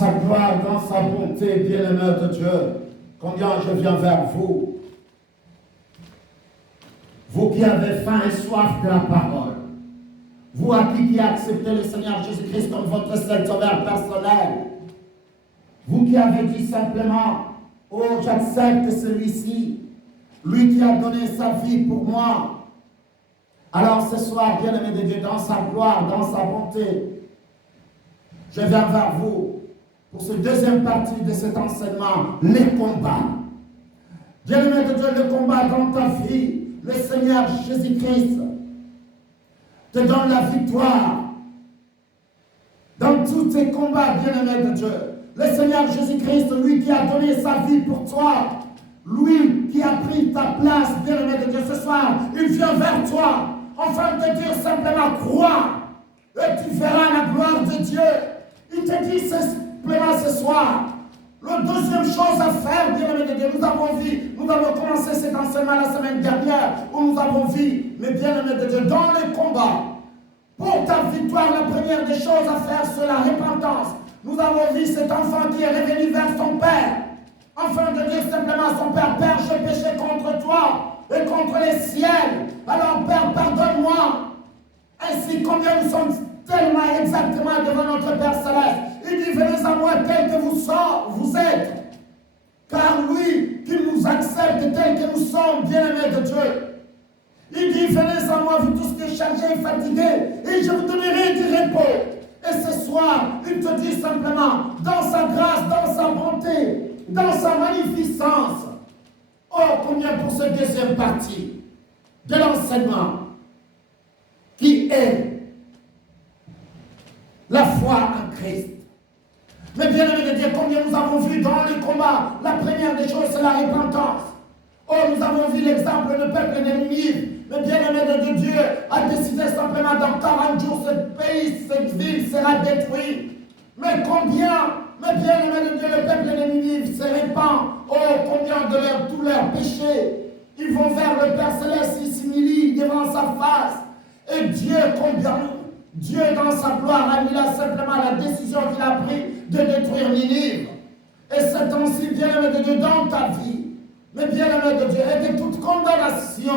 sa gloire, dans sa bonté, bien-aimé de Dieu, combien je viens vers vous. Vous qui avez faim et soif de la parole. Vous à qui acceptez le Seigneur Jésus-Christ comme votre seul sauveur personnel. Vous qui avez dit simplement, oh, j'accepte celui-ci, lui qui a donné sa vie pour moi. Alors ce soir, bien-aimé de Dieu, dans sa gloire, dans sa bonté, je viens vers vous pour cette deuxième partie de cet enseignement, les combats. Bien-aimé de Dieu, le combat dans ta vie, le Seigneur Jésus-Christ te donne la victoire. Dans tous tes combats, bien-aimé de Dieu, le Seigneur Jésus-Christ, lui qui a donné sa vie pour toi, lui qui a pris ta place, bien-aimé de Dieu, ce soir, il vient vers toi, afin de te dire simplement, crois, et tu verras la gloire de Dieu. Il te dit simplement ce soir, la deuxième chose à faire, bien-aimé de Dieu, nous avons commencé cet enseignement la semaine dernière, où nous avons vu, mais bien-aimé de Dieu, dans les combats, pour ta victoire, la première des choses à faire, c'est la repentance. Nous avons vu cet enfant qui est revenu vers son Père, afin de dire simplement à son Père, Père, j'ai péché contre toi et contre les ciels. Alors Père, pardonne-moi. Ainsi, combien nous sommes tellement exactement devant notre Père Céleste. Il dit, venez à moi tel que vous êtes. Car lui qui nous accepte tel que nous sommes, bien-aimés de Dieu. Il dit, venez à moi, vous tous qui êtes chargés et fatigués, et je vous donnerai du repos. Et ce soir, il te dit simplement, dans sa grâce, dans sa bonté, dans sa magnificence. Oh, combien pour cette deuxième partie de l'enseignement, qui est la foi en Christ. Mais bien aimé de Dieu, combien nous avons vu dans le combat, la première des choses, c'est la repentance. Oh, nous avons vu l'exemple du peuple d'Élie. Mais bien aimé de Dieu a décidé simplement dans 40 jours, ce pays, cette ville sera détruite. Mais combien, mais bien aimé de Dieu, le peuple d'Élie se répand. Oh, combien de tous leurs péchés. Ils vont vers le Père Céleste, ils s'humilient devant sa face. Et Dieu, combien, Dieu dans sa gloire a mis là simplement la décision qu'il a prise de détruire Ninive. Et c'est ainsi, bien aimé de Dieu, dans ta vie, mais bien aimé de Dieu, et que toute condamnation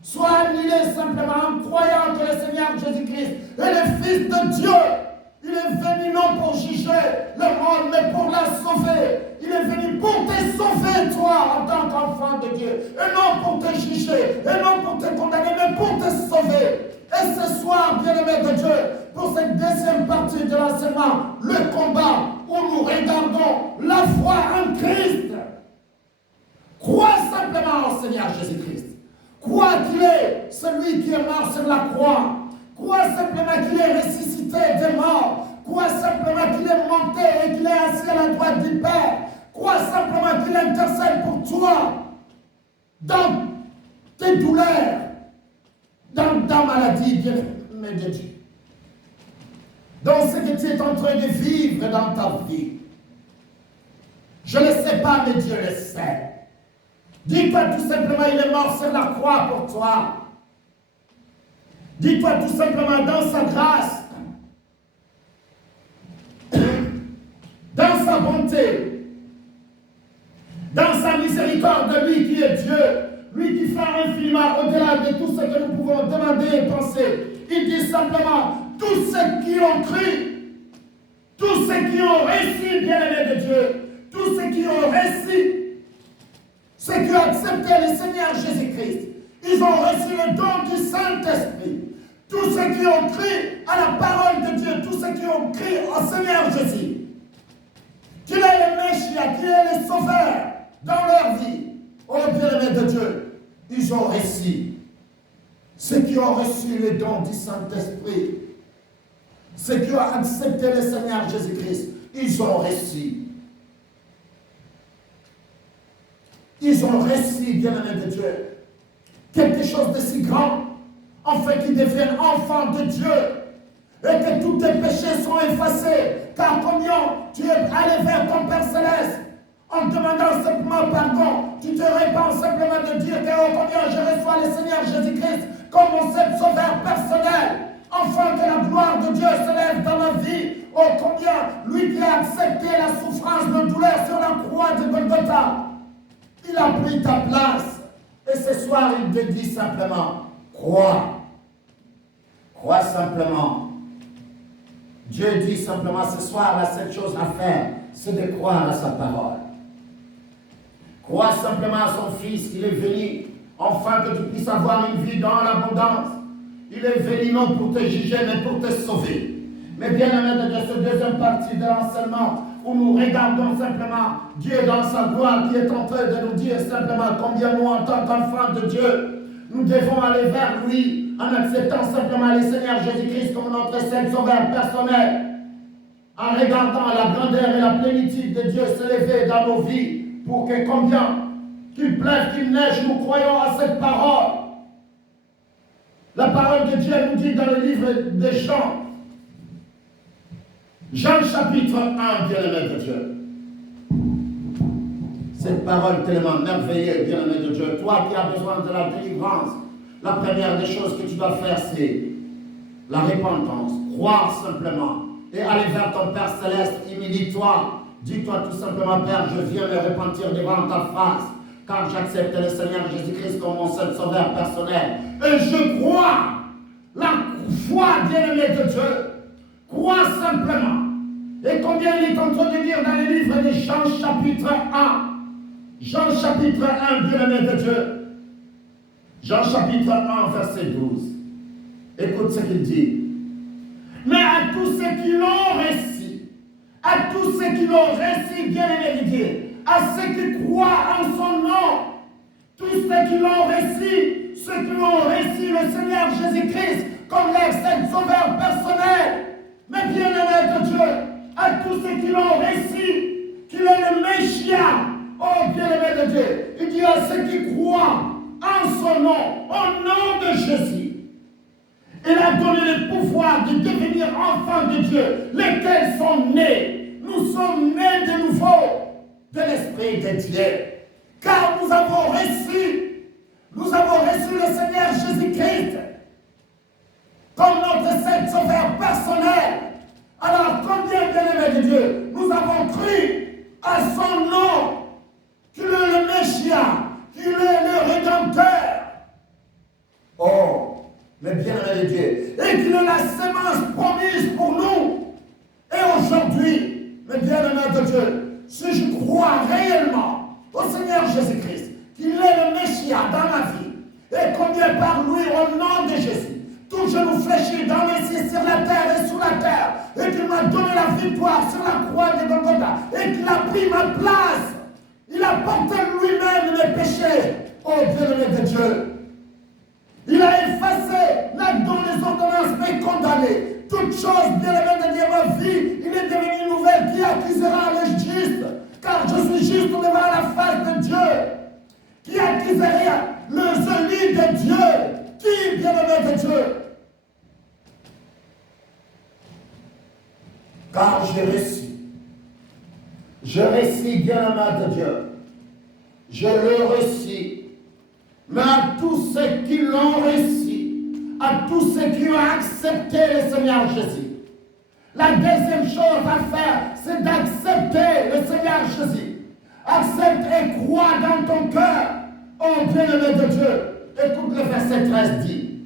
soit annulée simplement en croyant que le Seigneur Jésus-Christ est le Fils de Dieu. Il est venu non pour juger le monde, mais pour la sauver. Il est venu pour te sauver, toi, en tant qu'enfant de Dieu. Et non pour te juger, et non pour te condamner, mais pour te sauver. Et ce soir, bien-aimé de Dieu, pour cette deuxième partie de l'enseignement, le combat où nous regardons la foi en Christ. Crois simplement au Seigneur Jésus-Christ. Crois qu'il est celui qui est mort sur la croix. Crois simplement qu'il est ressuscité des morts. Crois simplement qu'il est monté et qu'il est assis à la droite du Père. Crois simplement qu'il intercède pour toi dans tes douleurs, dans ta maladie, bien-aimé de Dieu. Dans ce que tu es en train de vivre dans ta vie. Je ne sais pas, mais Dieu le sait. Dis-toi tout simplement, il est mort sur la croix pour toi. Dis-toi tout simplement, dans sa grâce, dans sa bonté, dans sa miséricorde de lui qui est Dieu, lui qui fait infiniment au-delà de tout ce que nous pouvons demander et penser. Il dit simplement, tous ceux qui ont cru, tous ceux qui ont reçu, bien-aimé de Dieu, tous ceux qui ont reçu, ceux qui ont accepté le Seigneur Jésus-Christ, ils ont reçu le don du Saint-Esprit. Tous ceux qui ont cru à la parole de Dieu, tous ceux qui ont cru au Seigneur Jésus, qu'il est le Messie, qu'il est le Sauveur dans leur vie, oh bien-aimé de Dieu, ils ont reçu. Ceux qui ont reçu le don du Saint-Esprit, ceux qui ont accepté le Seigneur Jésus-Christ, ils ont reçu. Ils ont reçu, bien-aimé de Dieu, quelque chose de si grand, afin qu'ils deviennent enfants de Dieu, et que tous tes péchés soient effacés. Car combien tu es allé vers ton Père Céleste, en demandant simplement pardon, tu te répands simplement de dire que oh, combien je reçois le Seigneur Jésus-Christ comme mon seul sauveur personnel, afin que la gloire de Dieu se lève dans ma vie. Oh Oh, combien lui qui a accepté la souffrance, la douleur sur la croix de Golgotha, il a pris ta place. Et ce soir, il te dit simplement, crois. Crois simplement. Dieu dit simplement ce soir, la seule chose à faire, c'est de croire à sa parole. Crois simplement à son Fils, il est venu, afin que tu puisses avoir une vie dans l'abondance. Il est venu non pour te juger, mais pour te sauver. Mais bien aimé de Dieu, cette deuxième partie de l'enseignement, où nous regardons simplement Dieu dans sa gloire, qui est en train de nous dire simplement combien nous, en tant qu'enfants de Dieu, nous devons aller vers lui, en acceptant simplement le Seigneur Jésus-Christ comme notre seul sauveur personnel, en regardant la grandeur et la plénitude de Dieu s'élever dans nos vies, pour que combien qu'il pleuve, qu'il neige, nous croyons à cette parole. La parole de Dieu nous dit dans le livre de Jean, Jean chapitre 1, bien-aimé de Dieu. Cette parole tellement merveilleuse, bien-aimé de Dieu. Toi qui as besoin de la délivrance, la première des choses que tu dois faire, c'est la repentance. Croire simplement et aller vers ton Père Céleste, humilie-toi. Dis-toi tout simplement, Père, je viens me repentir devant ta face, car j'accepte le Seigneur Jésus-Christ comme mon seul sauveur personnel. Et je crois, la foi, bien-aimé de Dieu, crois simplement. Et combien il est en train de dire dans le livre de Jean chapitre 1, Jean chapitre 1, bien-aimé de Dieu, Jean chapitre 1, verset 12. Écoute ce qu'il dit. Mais à tous ceux qui l'ont reçu, à tous ceux qui l'ont reçu, bien-aimé de Dieu, à ceux qui croient en son nom, tous ceux qui l'ont reçu, ceux qui l'ont reçu le Seigneur Jésus-Christ comme leur seul sauveur personnel, mais bien-aimé de Dieu, à tous ceux qui l'ont reçu, qu'il est le Messia, oh bien-aimé de Dieu, il dit à ceux qui croient en son nom, au nom de Jésus, il a donné le pouvoir de devenir enfants de Dieu, lesquels sont nés. Nous sommes nés de nouveau de l'Esprit de Dieu. Car nous avons reçu le Seigneur Jésus-Christ comme notre seul sauveur personnel. Alors combien, bien-aimés de Dieu, nous avons cru à son nom, qu'il est le Messia, qu'il est le Rédempteur. Oh! Mais bien-aimé de Dieu, et qu'il est la semence promise pour nous. Et aujourd'hui, mais bien-aimé de Dieu, si je crois réellement au Seigneur Jésus-Christ, qu'il est le Messia dans ma vie, et combien par lui, au nom de Jésus, tout genou fléchit dans les cieux, sur la terre et sous la terre, et qu'il m'a donné la victoire sur la croix de Golgotha, et qu'il a pris ma place, il a porté lui-même mes péchés. Oh bien-aimé de Dieu, il a effacé la don des ordonnances, mais condamné. Toute chose, bien-aimé de Dieu, ma vie, il est devenu nouvelle. Qui accusera le juste? Car je suis juste devant la face de Dieu. Qui accuserait le celui de Dieu? Qui, bien-aimé de Dieu? Car je reçus, bien-aimé de Dieu. Je le reçus. Mais à tous ceux qui l'ont reçu, à tous ceux qui ont accepté le Seigneur Jésus, la deuxième chose à faire, c'est d'accepter le Seigneur Jésus. Accepte et crois dans ton cœur, oh bien-aimé de Dieu. Écoute le verset 13 dit,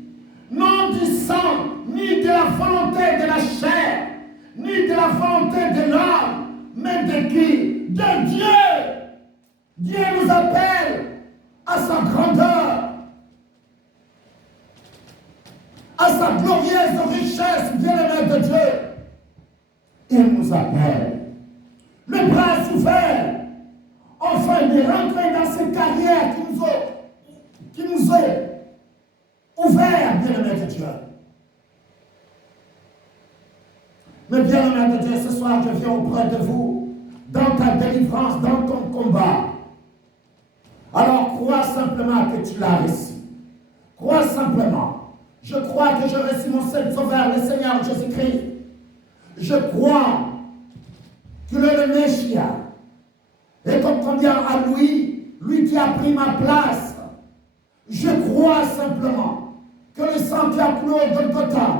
non du sang, ni de la volonté de la chair, ni de la volonté de l'homme, mais de qui? De Dieu. Dieu nous appelle à sa grandeur, à sa glorieuse richesse, bien-aimé de Dieu. Il nous appelle, les bras ouverts, afin de rentrer dans cette carrière qui nous est ouverte, bien-aimé de Dieu. Mais bien-aimé de Dieu, ce soir, je viens auprès de vous, dans ta délivrance, dans ton combat. Alors crois simplement que tu l'as reçu. Crois simplement. Je crois que je reçus mon seul sauveur, le Seigneur Jésus-Christ. Je crois qu'il est le Messia. Et comme combien à lui qui a pris ma place, je crois simplement que le sang qui a coulé au Golgotha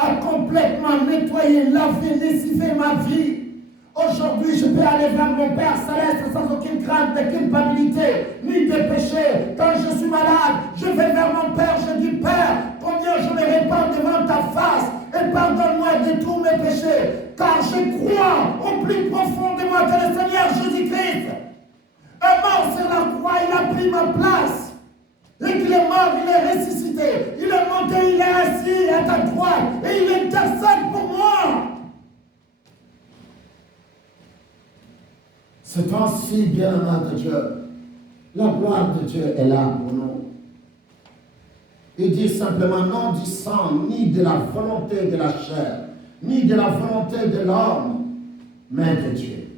a complètement nettoyé, lavé, lessivé ma vie. Aujourd'hui, je peux aller vers mon Père Céleste sans aucune crainte de culpabilité, ni de péché. Quand je suis malade, je vais vers mon Père, je dis, Père, combien je me répands devant ta face, et pardonne-moi de tous mes péchés, car je crois au plus profond de moi que le Seigneur Jésus-Christ est mort sur la croix, il a pris ma place, et qu'il est mort, il est ressuscité, il est monté, il est assis à ta droite, et il intercède pour moi. Ce temps-ci, bien-aimé de Dieu, la gloire de Dieu est là pour nous. Il dit simplement non du sang, ni de la volonté de la chair, ni de la volonté de l'homme, mais de Dieu.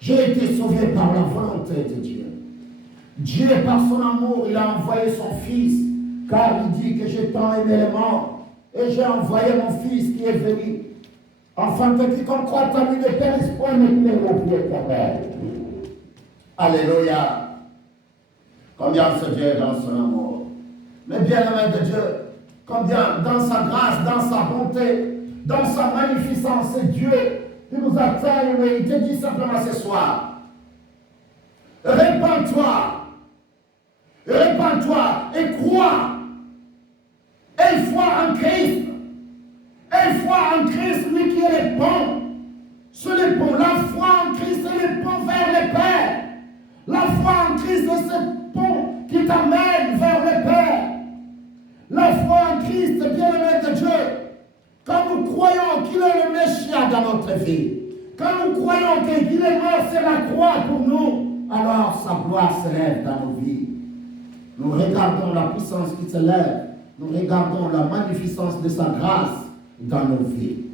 J'ai été sauvé par la volonté de Dieu. Dieu, par son amour, il a envoyé son Fils, car il dit que j'ai tant aimé le monde, et j'ai envoyé mon Fils qui est venu, afin que quiconque croit en lui ne périsse point, mais qu'il ait au pied éternel. Alléluia. Combien ce Dieu est dans son amour. Mais bien-aimé de Dieu, combien dans sa grâce, dans sa bonté, dans sa magnificence, c'est Dieu qui nous attend, et il te dit simplement ce soir, répands-toi et crois, et foi en Christ. Et foi en Christ, lui qui est le pont. C'est le pont. La foi en Christ, c'est le pont vers le Père. La foi en Christ, c'est ce pont qui t'amène vers le Père. La foi en Christ, bien-aimé de Dieu, quand nous croyons qu'il est le Messie dans notre vie, quand nous croyons qu'il est mort sur la croix pour nous, alors sa gloire s'élève dans nos vies. Nous regardons la puissance qui s'élève, nous regardons la magnificence de sa grâce dans nos vies.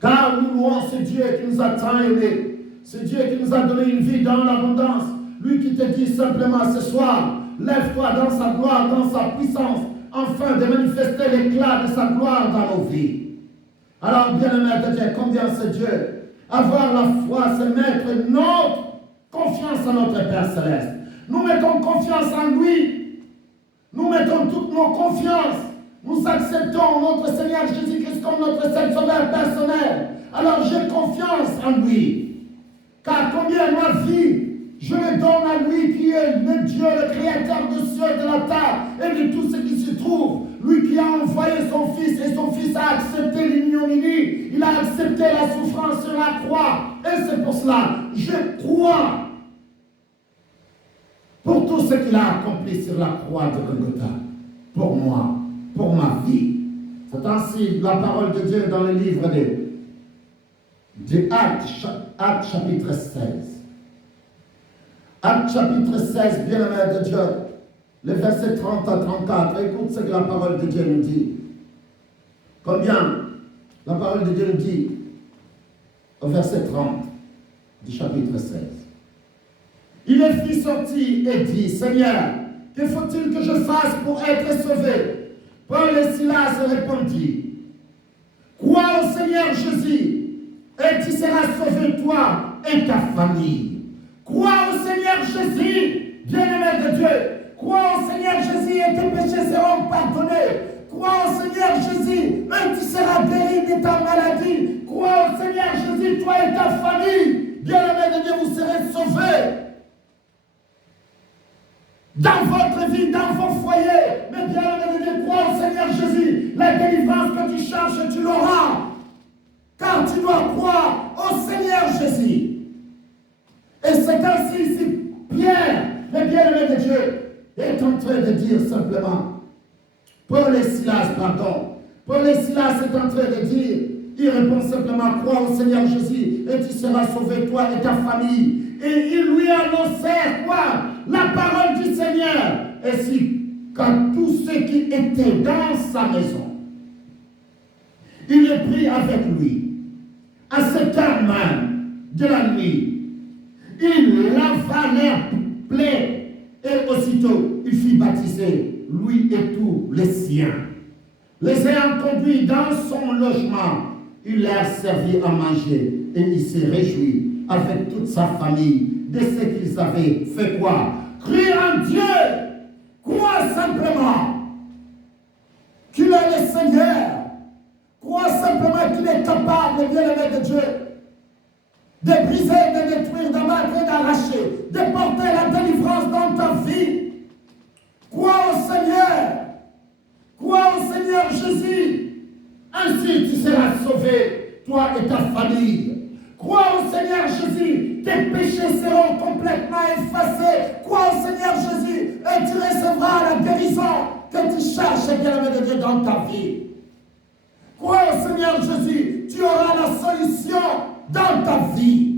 Car nous louons ce Dieu qui nous a tant aimés, ce Dieu qui nous a donné une vie dans l'abondance, lui qui te dit simplement ce soir, lève-toi dans sa gloire, dans sa puissance, afin de manifester l'éclat de sa gloire dans nos vies. Alors, bien-aimé de Dieu, combien c'est Dieu? Avoir la foi, c'est mettre notre confiance en notre Père Céleste. Nous mettons confiance en lui. Nous mettons toutes nos confiances. Nous acceptons notre Seigneur Jésus-Christ comme notre seul sauveur personnel. Alors j'ai confiance en lui. Car combien ma vie, je le donne à lui qui est le Dieu, le créateur du ciel et de la terre et de tout ce qui se trouve. Lui qui a envoyé son Fils et son Fils a accepté l'ignominie. Il a accepté la souffrance sur la croix. Et c'est pour cela, je crois pour tout ce qu'il a accompli sur la croix de Golgotha. Pour moi, pour ma vie. C'est ainsi la parole de Dieu dans le livre de Actes chapitre 16. Actes chapitre 16, bien-aimé de Dieu, le verset 30 à 34, écoute ce que la parole de Dieu nous dit. Combien la parole de Dieu nous dit au verset 30 du chapitre 16. Il les fit sortir et dit, Seigneur, que faut-il que je fasse pour être sauvé? Paul et Silas répondit, crois au Seigneur Jésus, et tu seras sauvé toi et ta famille. Crois au Seigneur Jésus, bien-aimé de Dieu. Crois au Seigneur Jésus et tes péchés seront pardonnés. Crois au Seigneur Jésus et tu seras guéri de ta maladie. Crois au Seigneur Jésus, toi et ta famille. Bien-aimé de Dieu, vous serez sauvés. Dans votre vie, dans vos foyers. Mais bien-aimé de Dieu, crois au Seigneur Jésus. La délivrance que tu cherches, tu l'auras. Car tu dois croire au Seigneur Jésus. Et c'est ainsi ici, Pierre, le bien-aimé de Dieu, est en train de dire simplement, Paul et Silas, Paul et Silas est en train de dire, il répond simplement, crois au Seigneur Jésus, et tu seras sauvé, toi et ta famille. Et il lui annonçait quoi? La parole du Seigneur. Ainsi qu'à tous ceux qui étaient dans sa maison, il est pris avec lui. À cette heure même de la nuit, il lava l'air plein et aussitôt il fit baptiser, lui et tous les siens. Les ayant conduits dans son logement, il leur servit à manger et il se réjouit avec toute sa famille de ce qu'ils avaient fait quoi? Cru en Dieu, crois simplement qu'il est le Seigneur. les bien-aimés de Dieu, de briser, de détruire, d'abattre et d'arracher, de porter la délivrance dans ta vie. Crois au Seigneur. Crois au Seigneur Jésus. Ainsi tu seras sauvé, toi et ta famille. Crois au Seigneur Jésus. Tes péchés seront complètement effacés. Crois au Seigneur Jésus et tu recevras la guérison que tu cherches, bien-aimé de Dieu, dans ta vie. Crois au Seigneur Jésus. Tu auras la solution dans ta vie.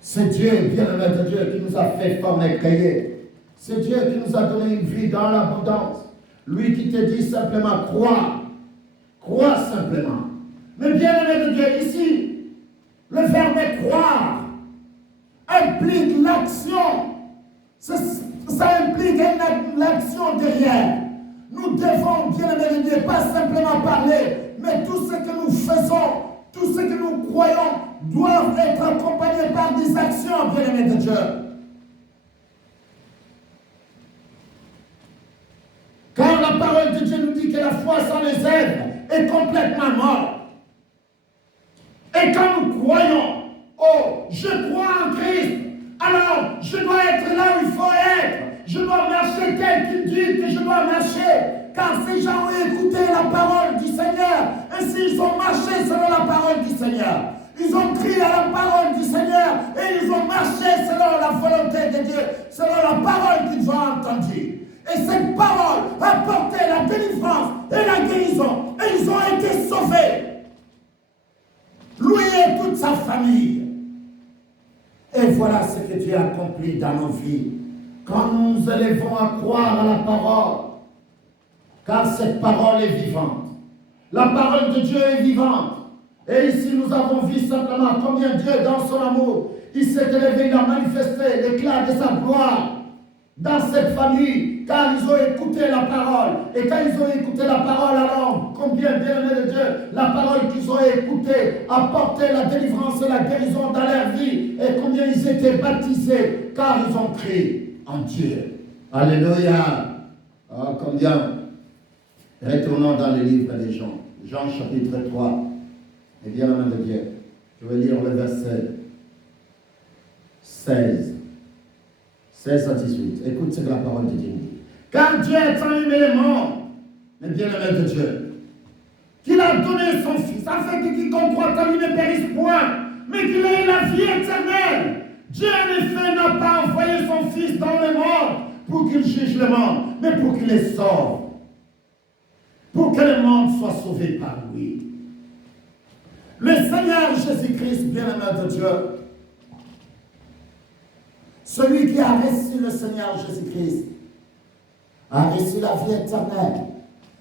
C'est Dieu, bien-aimé de Dieu, qui nous a fait former et créer. C'est Dieu qui nous a donné une vie dans l'abondance. Lui qui te dit simplement crois. Crois simplement. Mais bien-aimé de Dieu, ici, le verbe croire implique l'action. Ça implique l'action derrière. Nous devons, bien-aimé de Dieu, pas simplement parler, mais tout ce que nous faisons, tout ce que nous croyons, doivent être accompagnés par des actions, bien-aimé de Dieu. Car la parole de Dieu nous dit que la foi sans les œuvres est complètement morte. Et quand nous croyons, oh, je crois en Christ, alors je dois être là où il faut être. Je dois marcher tel qu'il dit que je dois marcher. Car ces gens ont écouté la parole du Seigneur. Ainsi, ils ont marché selon la parole du Seigneur. Ils ont crié à la parole du Seigneur et ils ont marché selon la volonté de Dieu, selon la parole qu'ils ont entendue. Et cette parole a porté la délivrance et la guérison. Et ils ont été sauvés. Lui et toute sa famille. Et voilà ce que Dieu a accompli dans nos vies. Quand nous nous élevons à croire à la parole, car cette parole est vivante. La parole de Dieu est vivante. Et ici, nous avons vu simplement combien Dieu, dans son amour, il s'est élevé, il a manifesté l'éclat de sa gloire dans cette famille, car ils ont écouté la parole. Et quand ils ont écouté la parole, alors, combien, bien-aimés de Dieu, la parole qu'ils ont écoutée a porté la délivrance et la guérison dans leur vie. Et combien ils étaient baptisés, car ils ont cru en Dieu. Alléluia. Oh, combien. Retournons dans le livre des Jean. Jean chapitre 3. Et bien, la main de Dieu. Je vais lire le verset 16. 16 à 18. Écoute ce que la parole de Dieu dit. Car Dieu a tant aimé le monde, mais bien la main de Dieu, qu'il a donné son Fils, afin que quiconque croit en lui ne périsse point, mais qu'il ait la vie éternelle. Dieu, en effet, n'a pas envoyé son Fils dans le monde pour qu'il juge le monde, mais pour qu'il les sauve. Pour que le monde soit sauvé par lui. Le Seigneur Jésus-Christ, bien-aimé de Dieu, celui qui a reçu le Seigneur Jésus-Christ, a reçu la vie éternelle.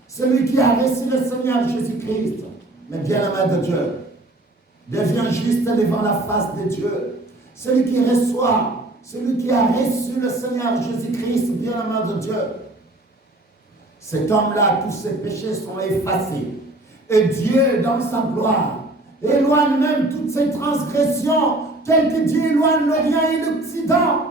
Celui qui a reçu le Seigneur Jésus-Christ, mais bien-aimé de Dieu, devient juste devant la face de Dieu. Celui qui reçoit, celui qui a reçu le Seigneur Jésus-Christ, bien-aimé de Dieu, cet homme-là, tous ses péchés sont effacés. Et Dieu, dans sa gloire, éloigne même toutes ses transgressions, tel que Dieu éloigne l'Orient et l'Occident.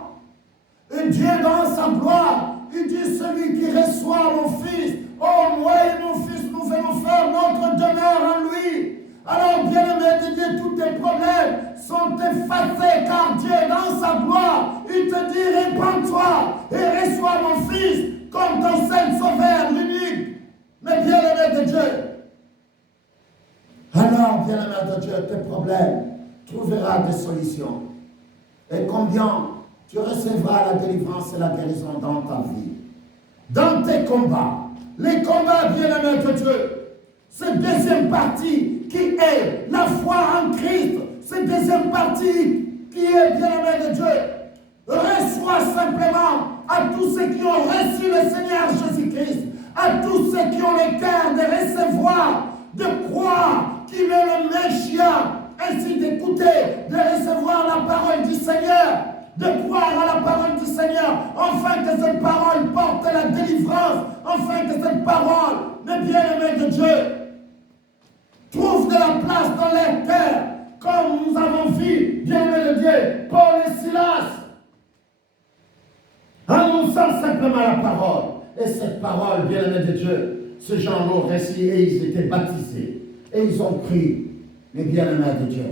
Et Dieu, dans sa gloire, il dit, celui qui reçoit mon Fils, oh, moi et mon Fils, nous venons faire notre demeure en lui. Alors, bien-aimé de Dieu, tous tes problèmes sont effacés, car Dieu, dans sa gloire, il te dit, répands-toi et reçois mon Fils comme ton seul sauveur, l'unique, mais bien-aimé de Dieu. Alors, bien-aimé de Dieu, tes problèmes trouveront des solutions. Et combien tu recevras la délivrance et la guérison dans ta vie. Dans tes combats, les combats, bien-aimés de Dieu, cette deuxième partie qui est la foi en Christ, cette deuxième partie qui est, bien-aimé de Dieu, reçois simplement à tous ceux qui ont reçu le Seigneur Jésus-Christ, à tous ceux qui ont le cœur de recevoir, de croire qu'il est le Messia, ainsi d'écouter, de recevoir la parole du Seigneur, de croire à la parole du Seigneur, afin que cette parole porte la délivrance, afin que cette parole, mes bien-aimés de Dieu, trouve de la place dans leur cœur, comme nous avons vu, bien-aimés de Dieu, Paul et Silas, annonçant simplement la parole. Et cette parole, bien-aimés de Dieu, ce gens l'ont reçu et ils étaient baptisés. Et ils ont cru, les bien-aimés de Dieu,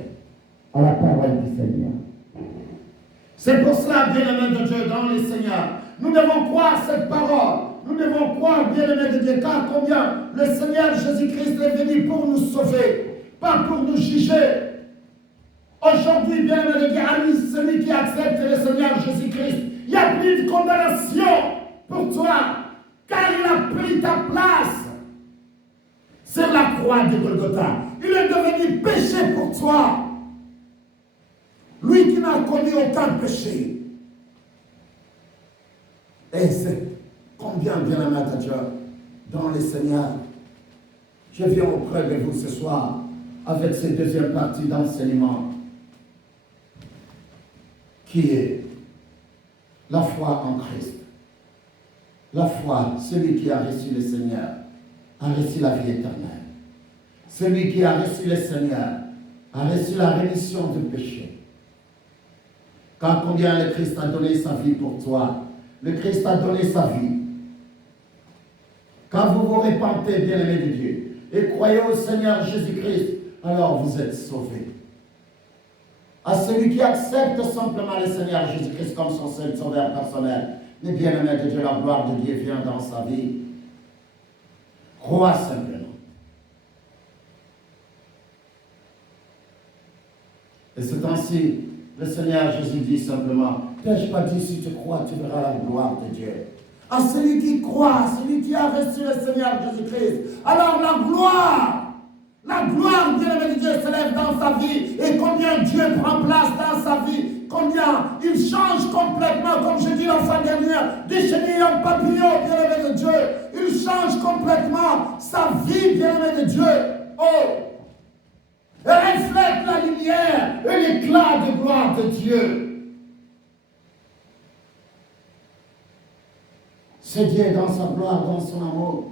à la parole du Seigneur. C'est pour cela, bien-aimés de Dieu, dans les Seigneurs, nous devons croire cette parole. Nous devons croire, bien-aimés de Dieu, car combien le Seigneur Jésus-Christ est venu pour nous sauver, pas pour nous juger. Aujourd'hui, bien-aimés de Dieu, à lui, celui qui accepte le Seigneur Jésus-Christ, il n'y a plus de condamnation pour toi, car il a pris ta place sur la croix de Golgotha. Il est devenu péché pour toi. Lui qui n'a commis aucun péché. Et c'est combien, bien-aimés de Dieu, dans le Seigneur, je viens auprès de vous ce soir avec cette deuxième partie d'enseignement qui est la foi en Christ. La foi, celui qui a reçu le Seigneur a reçu la vie éternelle. Celui qui a reçu le Seigneur a reçu la rémission du péché. Car combien le Christ a donné sa vie pour toi. Le Christ a donné sa vie. Quand vous vous repentez, bien-aimés de Dieu, et croyez au Seigneur Jésus-Christ, alors vous êtes sauvés. À celui qui accepte simplement le Seigneur Jésus-Christ comme son seul sauveur personnel, les bien-aimés de Dieu, la gloire de Dieu vient dans sa vie. Crois simplement. Et c'est ainsi, le Seigneur Jésus dit simplement, t'ai-je pas dit, si tu crois, tu verras la gloire de Dieu. À celui qui croit, celui qui a reçu le Seigneur Jésus-Christ, alors la gloire, bien-aimé de Dieu, s'élève dans sa vie. Et combien Dieu prend place dans sa vie. Combien il change complètement, comme je dis la fois dernière, des chenilles en papillon, bien-aimé de Dieu. Il change complètement sa vie, bien-aimé de Dieu. Oh! Et reflète la lumière et l'éclat de gloire de Dieu. C'est Dieu dans sa gloire, dans son amour.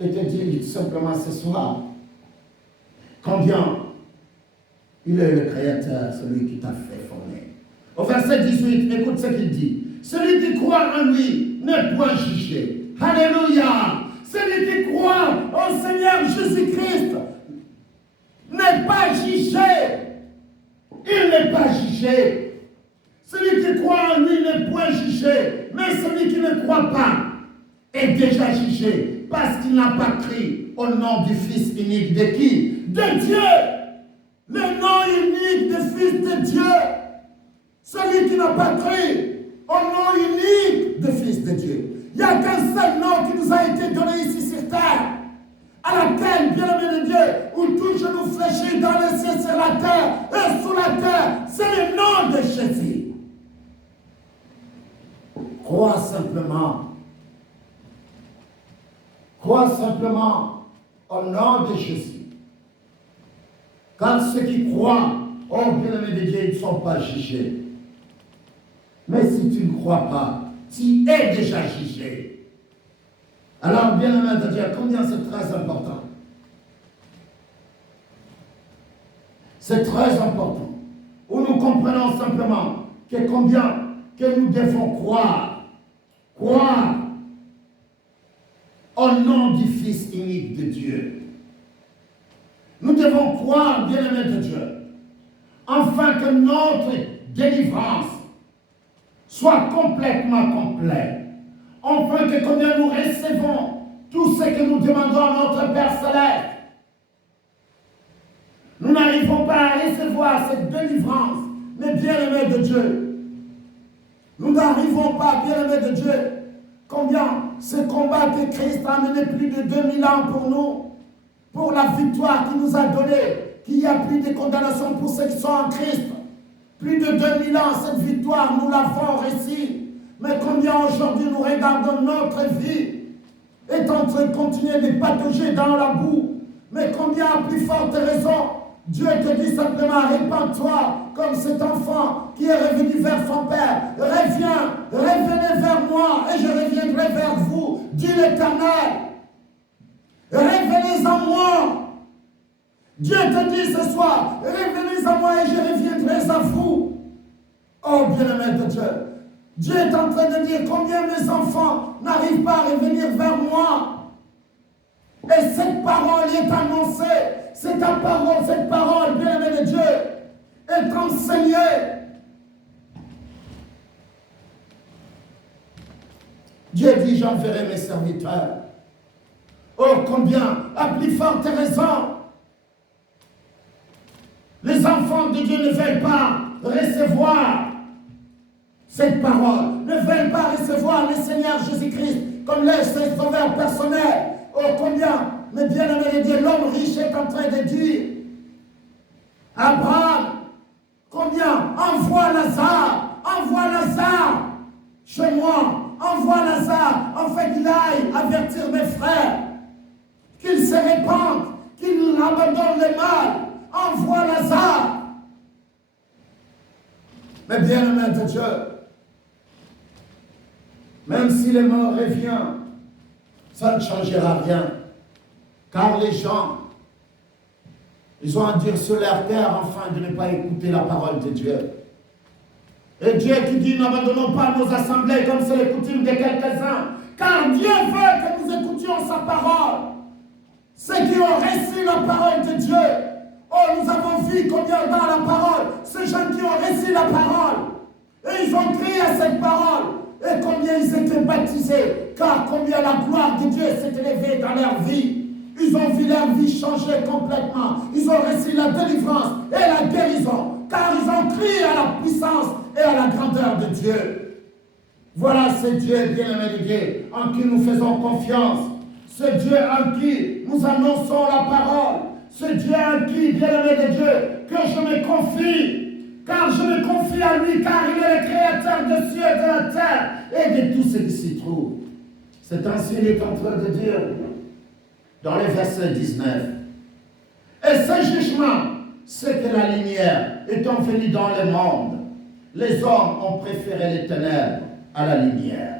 Et te dit simplement ce soir, combien il est le Créateur, celui qui t'a fait former. Au verset 18, écoute ce qu'il dit. Celui qui croit en lui n'est point jugé. Alléluia. Celui qui croit au Seigneur Jésus-Christ n'est pas jugé. Il n'est pas jugé. Celui qui croit en lui n'est point jugé. Mais celui qui ne croit pas est déjà jugé parce qu'il n'a pas cru au nom du Fils unique de qui? De Dieu. Le nom unique du Fils de Dieu. Celui qui n'a pas cru au nom unique du Fils de Dieu. Il n'y a qu'un seul nom qui nous a été donné ici sur terre, à laquelle, bien-aimé de Dieu, où tout genou fléchit dans le ciel, sur la terre et sous la terre, c'est le nom de Jésus. Crois simplement. Crois simplement au nom de Jésus. Car ceux qui croient, oh bien-aimé de Dieu, ils ne sont pas jugés. Mais si tu ne crois pas, tu es déjà jugé. Alors, bien-aimé de Dieu, combien c'est très important. C'est très important. Où nous comprenons simplement que combien que nous devons croire. Croire au nom du Fils unique de Dieu. Nous devons croire, bien-aimé de Dieu, afin que notre délivrance soit complètement complète. Afin que combien nous recevons tout ce que nous demandons à notre Père Céleste. Nous n'arrivons pas à recevoir cette délivrance, mais bien-aimé de Dieu. Nous n'arrivons pas, bien-aimé de Dieu, combien ce combat que Christ a mené plus de 2000 ans pour nous, pour la victoire qu'il nous a donnée, qu'il n'y a plus de condamnation pour ceux qui sont en Christ. Plus de 2000 ans, cette victoire, nous l'avons reçue. Mais combien aujourd'hui nous regardons notre vie est en train de continuer de patauger dans la boue. Mais combien à plus forte raison, Dieu te dit simplement, répands-toi comme cet enfant qui est revenu vers son Père. Revenez vers moi et je reviendrai vers vous, dit l'Éternel. Revenez à moi. Dieu te dit ce soir, revenez à moi et je reviendrai à vous. Oh bien-aimé de Dieu, Dieu est en train de dire combien mes enfants n'arrivent pas à revenir vers moi. Et cette parole est annoncée. Cette parole, bien-aimé de Dieu, est enseignée. Dieu dit, j'enverrai mes serviteurs. Oh, combien, à plus forte raison, les enfants de Dieu ne veulent pas recevoir cette parole, ne veulent pas recevoir le Seigneur Jésus-Christ comme leur sauveur personnel. Oh, combien, mais bien-aimé de Dieu, l'homme riche est en train de dire, Abraham, combien, envoie Lazare chez moi, envoie Lazare, afin qu'il aille avertir mes frères, qu'ils se répandent, qu'ils abandonnent le mal, envoie Lazare. Mais bien-aimé de Dieu, même si le mort revient, ça ne changera rien. Car les gens, ils ont à dire sur leur terre afin de ne pas écouter la parole de Dieu. Et Dieu qui dit, n'abandonnons pas nos assemblées comme c'est les coutumes de quelques-uns. Car Dieu veut que nous écoutions sa parole. Ceux qui ont reçu la parole de Dieu. Oh, nous avons vu combien dans la parole, ces gens qui ont reçu la parole. Et ils ont crié à cette parole. Et combien ils étaient baptisés. Car combien la gloire de Dieu s'est élevée dans leur vie. Ils ont vu leur vie changer complètement. Ils ont reçu la délivrance et la guérison. Car ils ont crié à la puissance et à la grandeur de Dieu. Voilà ce Dieu bien-aimé de Dieu en qui nous faisons confiance. Ce Dieu en qui nous annonçons la parole. Ce Dieu en qui, bien-aimé de Dieu, que je me confie. Car je me confie à lui, car il est le créateur des cieux et de la terre et de tout ce qui s'y trouve. C'est ainsi qu'il est en train de dire dans le verset 19. Et ce jugement, c'est que la lumière étant venue dans le monde, les hommes ont préféré les ténèbres à la lumière.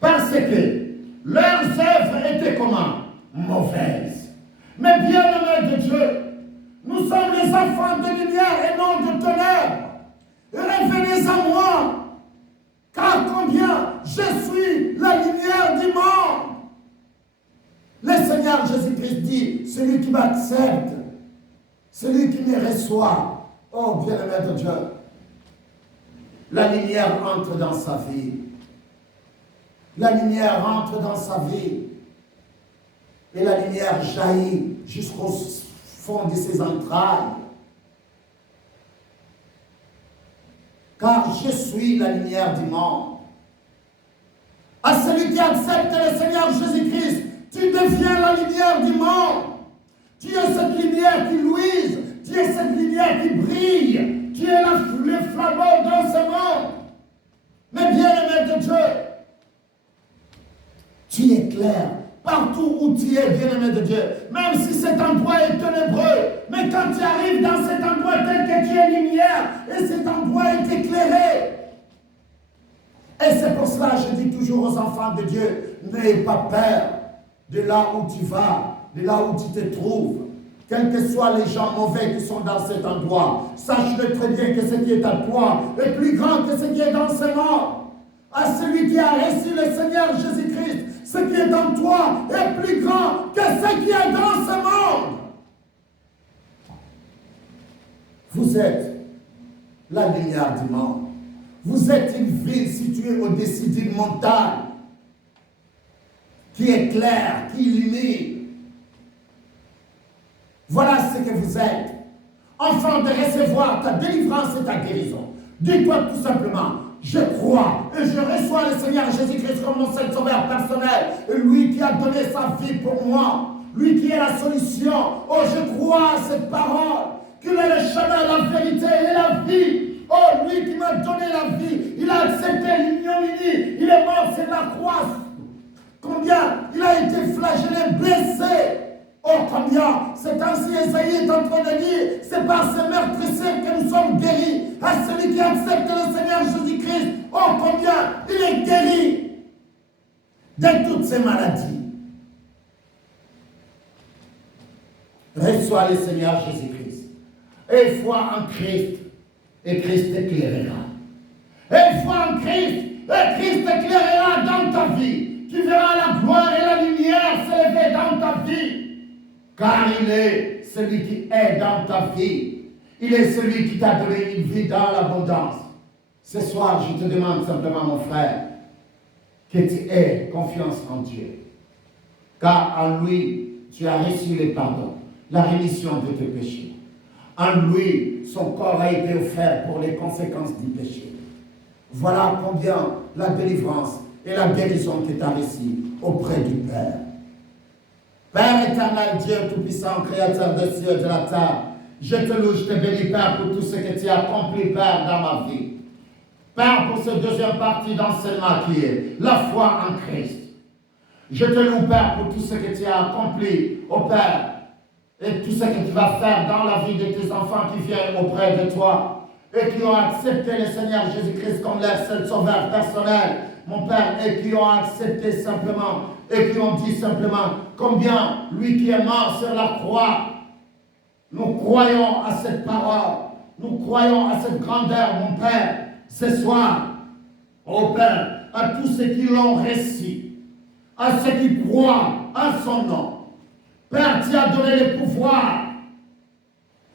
Parce que leurs œuvres étaient comment? Mauvaises. Mais bien-aimés de Dieu, nous sommes les enfants de lumière et non de ténèbres. Revenez à moi, car combien je suis la lumière du monde. Le Seigneur Jésus-Christ dit, celui qui m'accepte, celui qui me reçoit, oh bien-aimé de Dieu, la lumière entre dans sa vie. La lumière entre dans sa vie. Et la lumière jaillit jusqu'au fond de ses entrailles. Car je suis la lumière du monde. À celui qui accepte le Seigneur Jésus-Christ, tu deviens la lumière du monde. Tu es cette lumière qui luise. Tu es cette lumière qui brille. Tu es le flambeau dans ce monde. Mais bien-aimé de Dieu, tu éclaires partout où tu es, bien-aimé de Dieu. Même si cet endroit est ténébreux. Mais quand tu arrives dans cet endroit tel que tu es lumière, et cet endroit est éclairé. Et c'est pour cela que je dis toujours aux enfants de Dieu, n'ayez pas peur de là où tu vas, de là où tu te trouves. Quels que soient les gens mauvais qui sont dans cet endroit, sache-le très bien que ce qui est à toi est plus grand que ce qui est dans ce monde. À celui qui a reçu le Seigneur Jésus-Christ, ce qui est en toi est plus grand que ce qui est dans ce monde. Vous êtes la lumière du monde. Vous êtes une ville située au-dessus d'une montagne qui éclaire, qui illumine. Voilà ce que vous êtes. Enfant de recevoir ta délivrance et ta guérison. Dis-toi tout simplement, je crois et je reçois le Seigneur Jésus-Christ comme mon seul sauveur personnel. Et lui qui a donné sa vie pour moi. Lui qui est la solution. Oh, je crois à cette parole. Qu'il est le chemin, la vérité et la vie. Oh, lui qui m'a donné la vie. Il a accepté l'ignominie. Il est mort sur la croix. Combien il a été flagellé, blessé. Oh, combien c'est ainsi Esaïe est en train de dire, c'est par ce meurtrisseurs que nous sommes guéris. À celui qui accepte le Seigneur Jésus-Christ, oh, combien il est guéri de toutes ces maladies. Reçois le Seigneur Jésus-Christ. Et foi en Christ, et Christ éclairera. Et foi en Christ, et Christ éclairera dans ta vie. Tu verras la gloire et la lumière s'élever dans car il est celui qui est dans ta vie. Il est celui qui t'a donné une vie dans l'abondance. Ce soir, je te demande simplement, mon frère, que tu aies confiance en Dieu. Car en lui, tu as reçu le pardon, la rémission de tes péchés. En lui, son corps a été offert pour les conséquences du péché. Voilà combien la délivrance et la guérison que tu as reçue auprès du Père. Père éternel, Dieu tout-puissant, créateur des cieux et de la terre, je te loue, je te bénis, Père, pour tout ce que tu as accompli, Père, dans ma vie. Père, pour cette deuxième partie d'enseignement qui est la foi en Christ. Je te loue, Père, pour tout ce que tu as accompli, ô Père, et tout ce que tu vas faire dans la vie de tes enfants qui viennent auprès de toi et qui ont accepté le Seigneur Jésus-Christ comme leur seul sauveur personnel, mon Père, et qui ont accepté simplement, et qui ont dit simplement combien lui qui est mort sur la croix, nous croyons à cette parole, nous croyons à cette grandeur, mon Père, ce soir, ô Père, à tous ceux qui l'ont reçu, à ceux qui croient à son nom. Père, tu as donné le pouvoir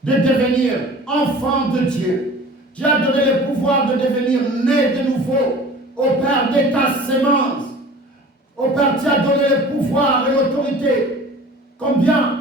de devenir enfant de Dieu. Tu as donné le pouvoir de devenir né de nouveau, ô Père, de ta sémence. Ô Père, tu as donné le pouvoir et l'autorité. Combien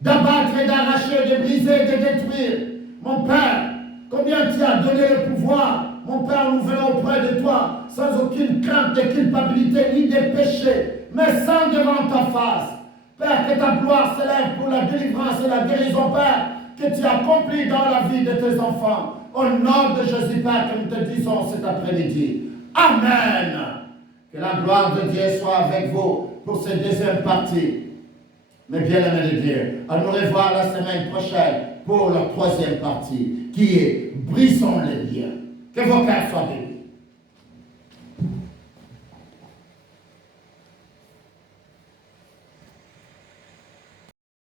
d'abattre et d'arracher, de briser, de détruire. Mon Père, combien tu as donné le pouvoir. Mon Père, nous venons auprès de toi sans aucune crainte de culpabilité ni de péché, mais sans devant ta face. Père, que ta gloire s'élève pour la délivrance et la guérison, Père, que tu accomplis dans la vie de tes enfants. Au nom de Jésus, Père, que nous te disons cet après-midi. Amen. Que la gloire de Dieu soit avec vous pour cette deuxième partie. Mais bien aimé de Dieu, à nous revoir la semaine prochaine pour la troisième partie, qui est brisons les liens. Que vos cœurs soient bénis.